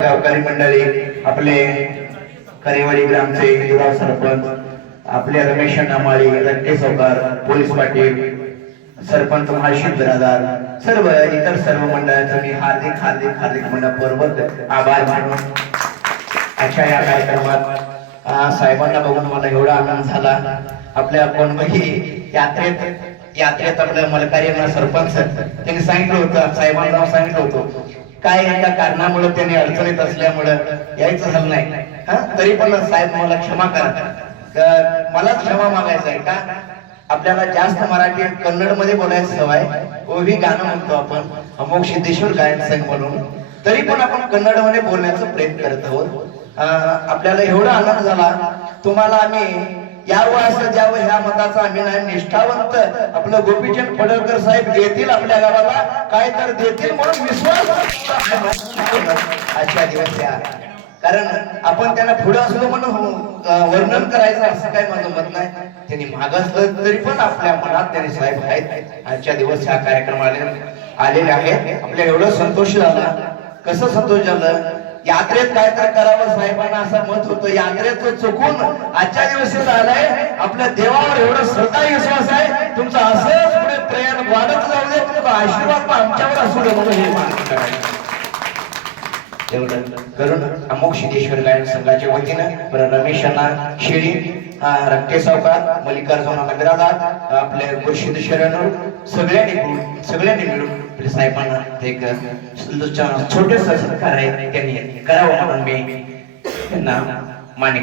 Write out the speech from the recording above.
गावकरी मंडळी, आपले करेवाडी ग्रामचे युवा सरपंच, आपले रमेश नामाळी, रट्टे सावकार, पोलीस पाटील, सरपंच महाशिव बिरादार, सर्व इतर सर्व मंडळाचं मी हार्दिक हार्दिक हार्दिक मनपूर्वक आभार मानून अशा या कार्यक्रमात साहेबांना बघून मला एवढा आनंद झाला. आपल्या कोणत्याही यात्रेत आपल्या मलकारींना सरपंच त्यांनी सांगितलं होतं, साहेबांना सांगितलं होतं काय एका कारणामुळे त्यांनी अडचणीत असल्यामुळे यायचं झालं नाही. तरी पण साहेब मला क्षमा करा, मला क्षमा मागायचं आहे का आपल्याला जास्त मराठी कन्नड मध्ये बोलायची सवय, ओवी गाणं म्हणतो आपण अमोघ सिद्धेश्वर गायन संघ म्हणून, तरी पण आपण कन्नड मध्ये बोलण्याचा प्रयत्न करत आहोत. आपल्याला एवढा आनंद झाला. तुम्हाला आम्ही यावं असं द्यावं ह्या मताचा आम्ही नाही, निष्ठावंत आपलं गोपीचंद पडळकर साहेब येतील आपल्या गावाला, काय तर देतील म्हणून विश्वास आजच्या दिवस या. कारण आपण त्यांना पुढे असलो म्हणून वर्णन करायचं असं काय माझं मत नाही. त्यांनी मागासलं तरी पण आपल्या मनात त्यांनी साहेब आहेत. आजच्या दिवस ह्या कार्यक्रमाला आलेले आहेत. आपल्याला एवढं संतोष झाला. कसं संतोष झालं, यात्रेत काय तर करावं साहेबांना असं मत होतं, यात्रेत चुकून आजच्या दिवशी झालंय. आपल्या देवावर एवढं श्रद्धा विश्वास आहे, तुमचं असंच पुढे प्रेम वाढत जाऊ दे, तुमचा आशीर्वाद आमच्यावर असू दे म्हणून हे मानत एवढं करून अमोघ सिद्धेश्वर गायन संघाच्या वतीनं रमेशांना शेळी, रट्टे सावकार, मल्लिकार्जुन बिरादार, आपले गुरुशिद शरण सगळ्यांनी मिळून आपल्या साहेबांना एक छोटेसा सत्कार आहे त्यांनी करावं म्हणून मी त्यांना मान्य